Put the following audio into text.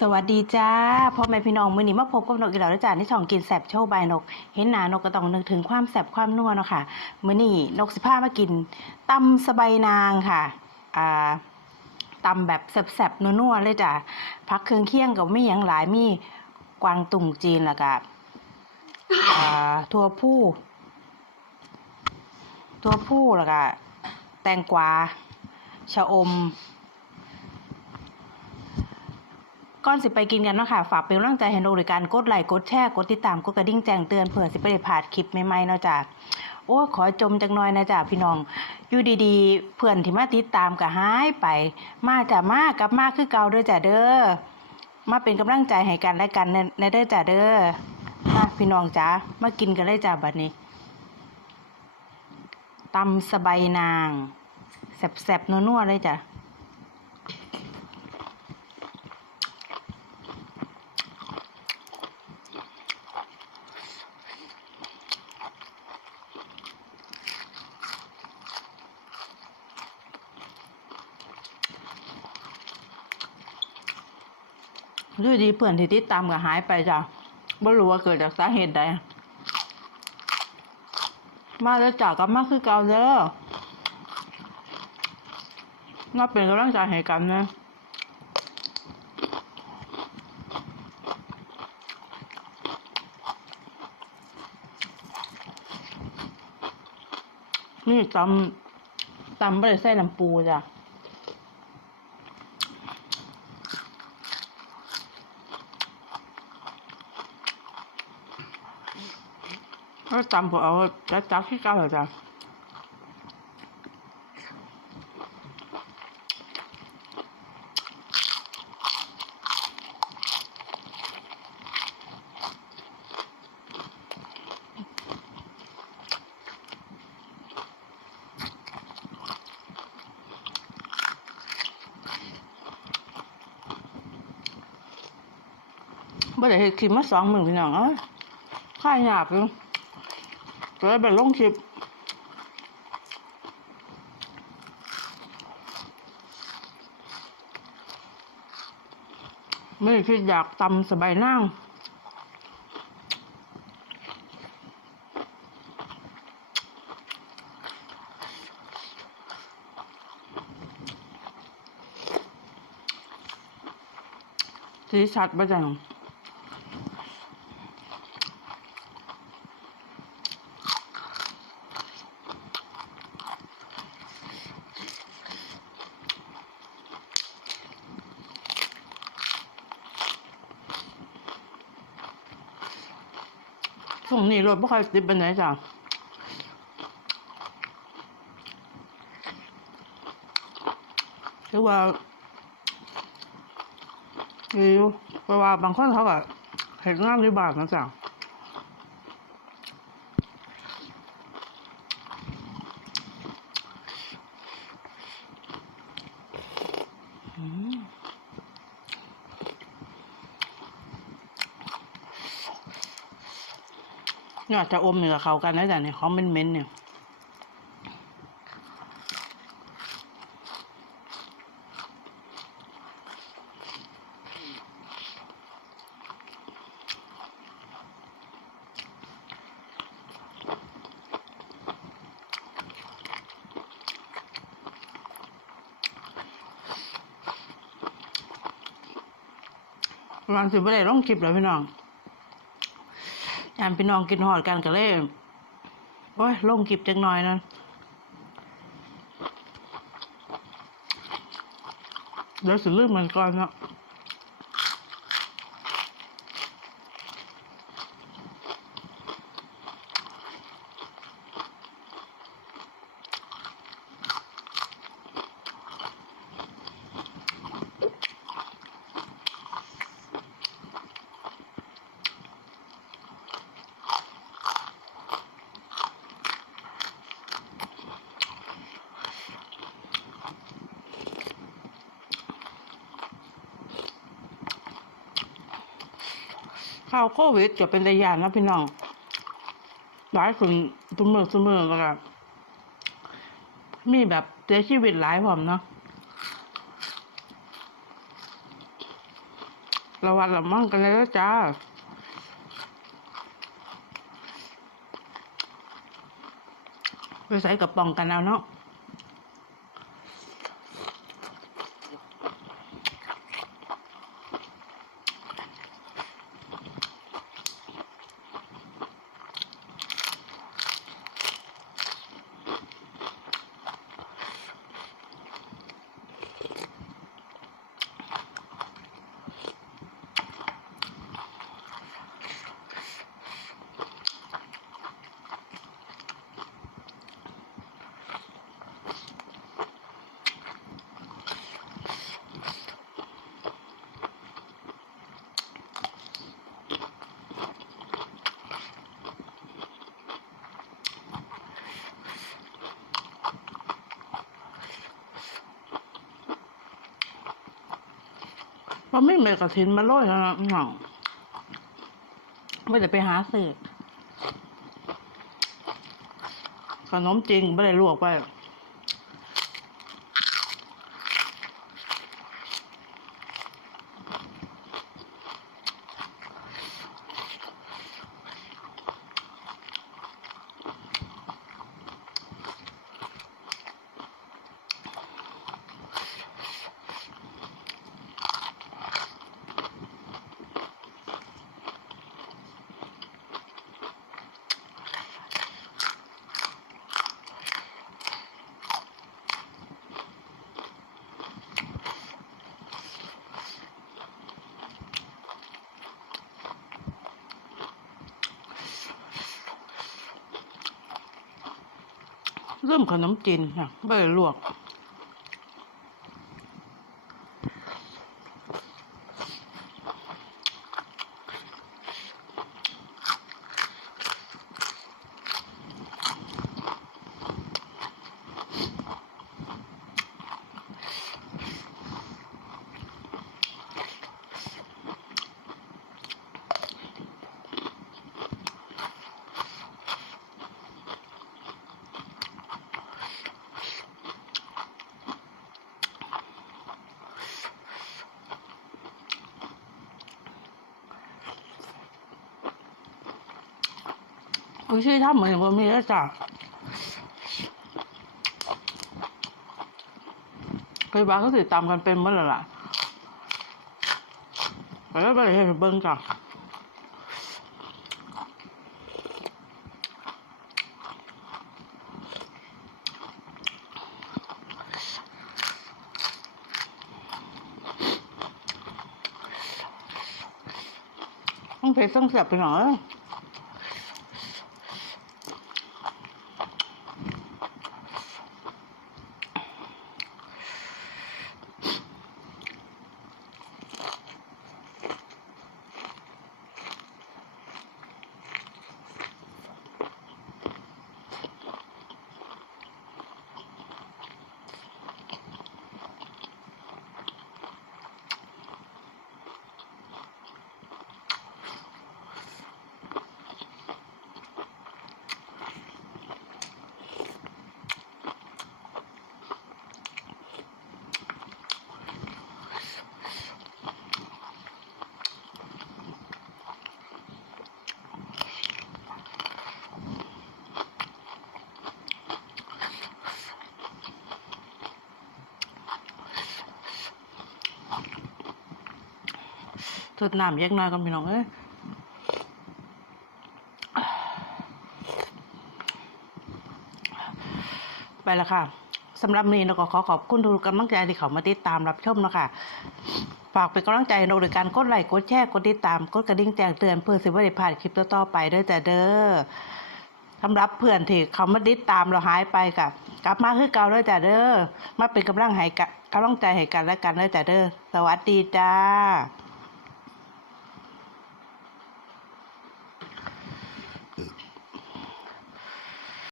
สวัสดีจ้าพ่อแม่พี่น้องมื้อนี้มาพบกับนกอีกแล้วจ้าในช่องกินแสบโชว์บายนก เห็นหนานกก็ต้องนึกถึงความแสบความนัวเนาะค่ะมื้อนี้นกสิพามากินตำสะใบายนางค่ะอ่าตำแบบแสบๆนัวๆเลยจ้ะพักเครื่องเคียงกับมีหยังหลายมีกวางตุ่งจีนแล้วก็อ่าทั่วผู้ทั่วผู้แล้วก็แตงกวาชะอม ก่อนสิไปกินกันเนาะค่ะฝากเป็นกำลังใจให้นกโดยการกดไลค์กดแชร์กดติดตามกดกระดิ่งแจ้งเตือนเผื่อสิไปได้พลาดคลิปใหม่ๆเนาะจ้ะโอ้ขอจมจักหน่อยนะจ้ะพี่น้องอยู่ดีๆ เพื่อนที่มาติดตามก็หายไป มาจ้ะมากลับมาคือเก่าเด้อจ้ะเด้อมาเป็นกำลังใจให้กันและกันในในเด้อจ้ะเด้อมาพี่น้องจ้ะมากินกันเลยจ้ะบัดนี้ตำสบายนางแซ่บๆนัวๆเลยจ้ะ ดูดีเพื่อนที่ติดตามก็หายไปจ้ะไม่รู้ว่าเกิดจากสาเหตุใด มาแล้วจากกับมาคือเก่าเด้อน่าเป็นกำลังใจให้กันนะนี่ตำตำไม่ได้ใส่น้ำปูจ้ะ ก็จำผมเอาจัดจัดที่เก้าเหรอจ๊ะไม่ได้เห็นคลิปมาสองหมื่นพี่น้องเอ้ยค่ายหยาบอยู่ ก็เลยไปลงคลิปไม่คิดอยากตำสบายนั่งสีชัดปะจัง ช่วงนี้รถไม่ค่อยติดไปไหนจ้ะคือว่าคือเพราะว่าบางคนเขาก็เห็นงานที่บ้านนะจ๊ะ นี่ยจะอมเหนี่ยกับเขากันนะจ๊ะเนี่ยเขาเม้นๆเนี่ยวางสิบ่ได้ลงคลิปแล้วพี่น้อง ยามพี่น้องกินหอดกันก็เลยโอ้ยลงคลิปจังหน่อยนะเดี๋ยวสิลืมมันก่อนเนาะ ข่าวโควิดจะเป็นระยะนะพี่น้อง หลายคนทุกเมื่อทุกเมื่อแล้วก็มีแบบเสียชีวิตหลายผมเนาะระวัดระมั่งกันเลยนะจ้าไปใส่กระป๋องกันเอาเนาะ ว่าไม่เมกระถินมาโรยแล้วนะหนังไม่ได้ไปหาเศษขนมจริงไม่ได้ลวกไป เริ่มขนมจีนค่ะไม่ได้ลวก อุ้ยชื่อทำเหมือนว่ามีแล้วจ้ะไปบ้านก็ติดตามกันเป็นเมื่อไหร่ล่ะไปแล้วไปเห็นเบิ้งจ้ะต้องเพชรต้องเสียบไปหน่อย สดน้ำแยกน้อยกันพี่น้องเอ้ยไปแล้วค่ะสำหรับนี้เราก็ขอขอบคุณทุกกำลังใจที่เขามาติดตามรับชมนะคะฝากเป็นกำลังใจเราโดยการกดไลค์กดแชร์กดติดตามกดกระดิ่งแจ้งเตือนเพื่อสิบว่าได้พลาดคลิปต่อๆไปด้อจ้ะเด้อสำหรับเพื่อนที่เขามาติดตามเราหายไปกับกลับมาคือเก่าด้อจ้ะเด้อมาเป็นกำลังให้กำลังใจให้กันและกันด้อจ้ะเด้อสวัสดีจ้า